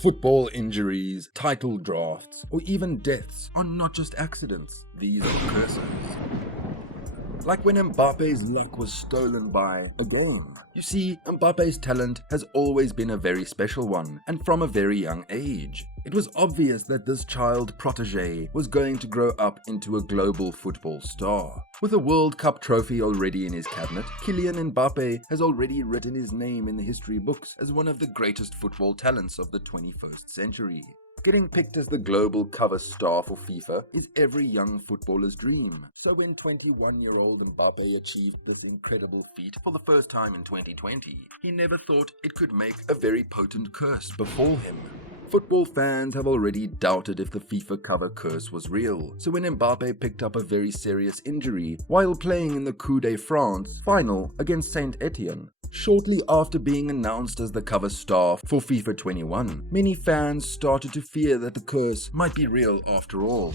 Football injuries, title drafts, or even deaths are not just accidents, these are curses. Like when Mbappe's luck was stolen by a game. You see, Mbappe's talent has always been a very special one, and from a very young age. It was obvious that this child protege was going to grow up into a global football star. With a World Cup trophy already in his cabinet, Kylian Mbappe has already written his name in the history books as one of the greatest football talents of the 21st century. Getting picked as the global cover star for FIFA is every young footballer's dream. So when 21-year-old Mbappe achieved this incredible feat for the first time in 2020, he never thought it could make a very potent curse befall him. Football fans have already doubted if the FIFA cover curse was real, so when Mbappe picked up a very serious injury while playing in the Coupe de France final against Saint Etienne, shortly after being announced as the cover star for FIFA 21, many fans started to fear that the curse might be real after all.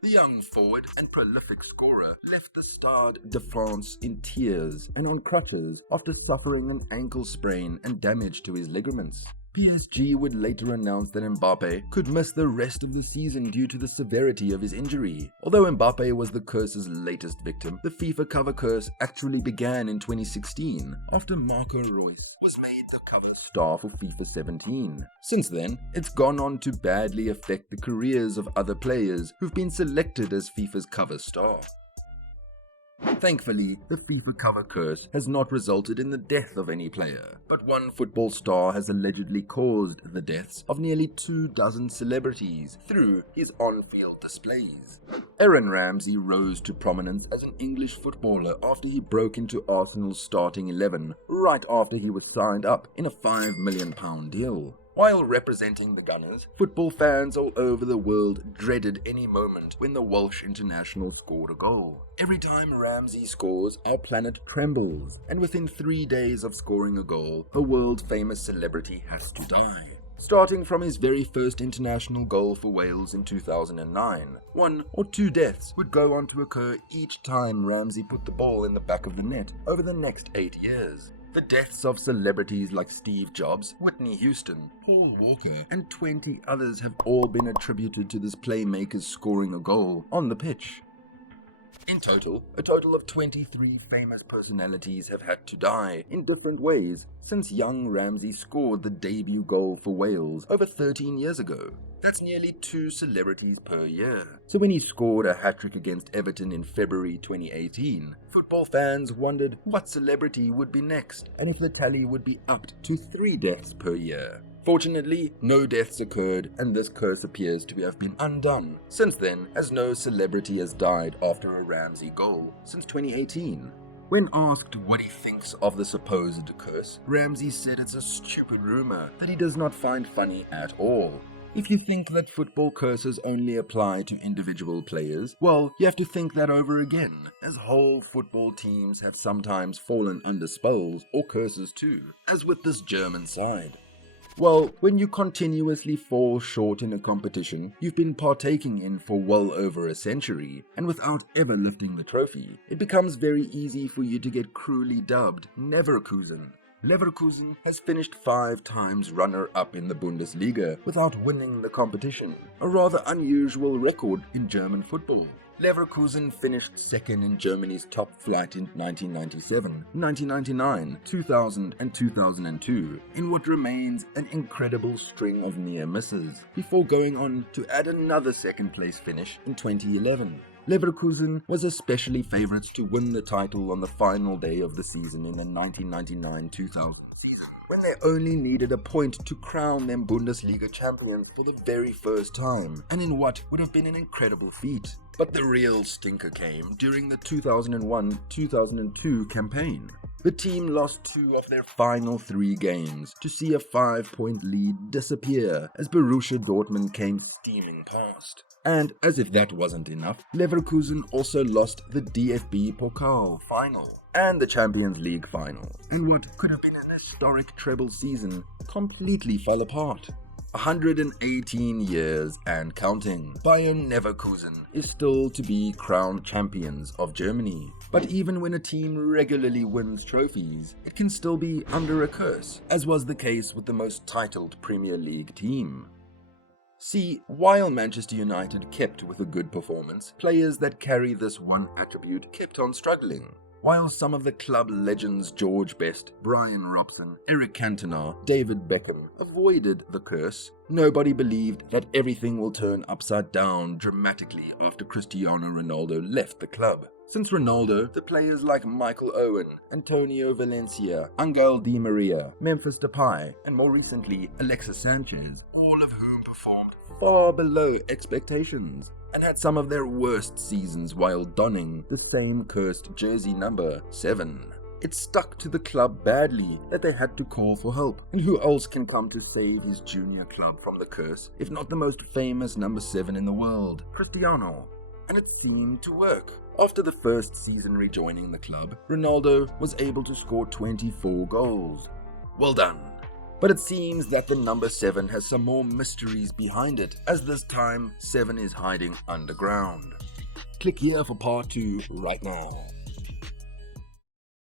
The young forward and prolific scorer left the Stade de France in tears and on crutches after suffering an ankle sprain and damage to his ligaments. PSG would later announce that Mbappe could miss the rest of the season due to the severity of his injury. Although Mbappe was the curse's latest victim, the FIFA cover curse actually began in 2016 after Marco Reus was made the cover star for FIFA 17. Since then, it's gone on to badly affect the careers of other players who've been selected as FIFA's cover star. Thankfully, the FIFA cover curse has not resulted in the death of any player, but one football star has allegedly caused the deaths of nearly 24 celebrities through his on-field displays. Ramsey rose to prominence as an English footballer after he broke into Arsenal's starting 11 right after he was signed up in a £5 million deal. While representing the Gunners, football fans all over the world dreaded any moment when the Welsh international scored a goal. Every time Ramsey scores, our planet trembles, and within 3 days of scoring a goal, a world-famous celebrity has to die. Starting from his very first international goal for Wales in 2009, 1 or 2 deaths would go on to occur each time Ramsey put the ball in the back of the net over the next 8 years. The deaths of celebrities like Steve Jobs, Whitney Houston, Paul Walker, and 20 others have all been attributed to this playmaker's scoring a goal on the pitch. In total, a total of 23 famous personalities have had to die in different ways since young Ramsey scored the debut goal for Wales over 13 years ago. That's nearly 2 celebrities per year. So when he scored a hat-trick against Everton in February 2018, football fans wondered what celebrity would be next and if the tally would be upped to 3 deaths per year. Fortunately, no deaths occurred and this curse appears to have been undone since then, as no celebrity has died after a Ramsey goal since 2018. When asked what he thinks of the supposed curse, Ramsey said it's a stupid rumor that he does not find funny at all. If you think that football curses only apply to individual players, well, you have to think that over again, as whole football teams have sometimes fallen under spells or curses too, as with this German side. Well, when you continuously fall short in a competition you've been partaking in for well over a century, and without ever lifting the trophy, it becomes very easy for you to get cruelly dubbed Neverkusen. Leverkusen has finished 5 times runner-up in the Bundesliga without winning the competition, a rather unusual record in German football. Leverkusen finished second in Germany's top flight in 1997, 1999, 2000 and 2002, in what remains an incredible string of near misses, before going on to add another second-place finish in 2011. Leverkusen was especially favourites to win the title on the final day of the season in the 1999-2000 season, when they only needed a point to crown them Bundesliga champions for the very first time, and in what would have been an incredible feat. But the real stinker came during the 2001-2002 campaign. The team lost 2 of their final 3 games to see a 5-point lead disappear as Borussia Dortmund came steaming past. And as if that wasn't enough, Leverkusen also lost the DFB-Pokal final and the Champions League final, and what could have been an historic treble season completely fell apart. 118 years and counting, Bayern Neverkusen is still to be crowned champions of Germany. But even when a team regularly wins trophies, it can still be under a curse, as was the case with the most titled Premier League team. See, while Manchester United kept with a good performance, players that carry this one attribute kept on struggling. While some of the club legends George Best, Brian Robson, Eric Cantona, David Beckham avoided the curse, nobody believed that everything will turn upside down dramatically after Cristiano Ronaldo left the club. Since Ronaldo, the players like Michael Owen, Antonio Valencia, Angel Di Maria, Memphis Depay, and more recently Alexis Sanchez, all of whom performed far below expectations and had some of their worst seasons while donning the same cursed jersey number 7. It stuck to the club badly that they had to call for help. And who else can come to save his junior club from the curse, if not the most famous number 7 in the world, Cristiano? And it seemed to work. After the first season rejoining the club, Ronaldo was able to score 24 goals. Well done. But it seems that the number 7 has some more mysteries behind it, as this time 7 is hiding underground. Click here for part 2 right now.